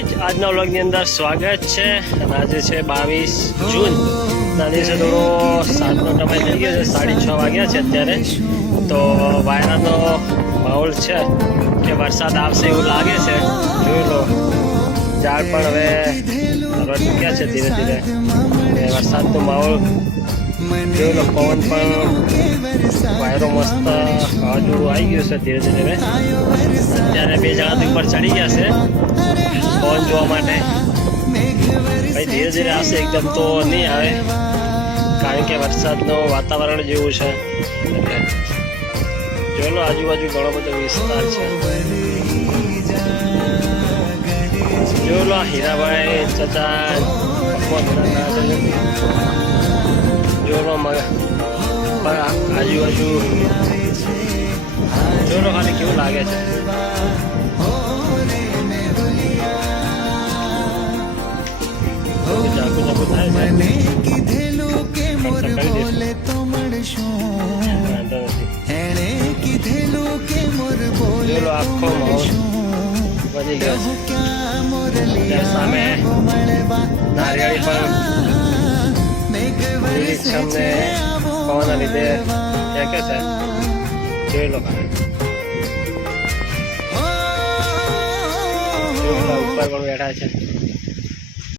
Guys, આજના વ્લોગની અંદર સ્વાગત છે. આજે છે 22 જૂન ના દિવસે થોડો સાંજનો સમય થઈ ગયો છે, 6:30 વાગ્યા છે અત્યારે. તો વાયરાનો માહોલ છે કે વરસાદ આવશે એવું લાગે છે. જોઈ લો, ઝાડ પણ હવે હલવા ચૂક્યા છે ધીરે ધીરે. વરસાદનો માહોલ જોઈ લો, પવન પણ વાયરો મસ્ત વાવાઝોડું આવી ગયું છે ધીરે ધીરે. અત્યારે 2 જણા ઉપર ચડી ગયા છે પવન જોવા માટે. ભાઈ ધીરે ધીરે આવશે, એકદમ તો નહીં આવે, કારણ કે વરસાદનું વાતાવરણ જેવું છે. એટલે જોઈ લો, આજુબાજુ ઘણો બધો વિસ્તાર છે. જોઈ લો, હીરાભાઈ ચચા જોઈ લો, આજુબાજુ જોઈ લો ખાલી કેવું લાગે છે. જાગુ જાગુ થાય છે. જોઈ લો, આખો માહોલ વધી ગયો છે. સામે નારિયેળી પણ લીલીછમને પવનના લીધે ફેંકે છે. જોઈ લો, ઉપર પણ બેઠા છે.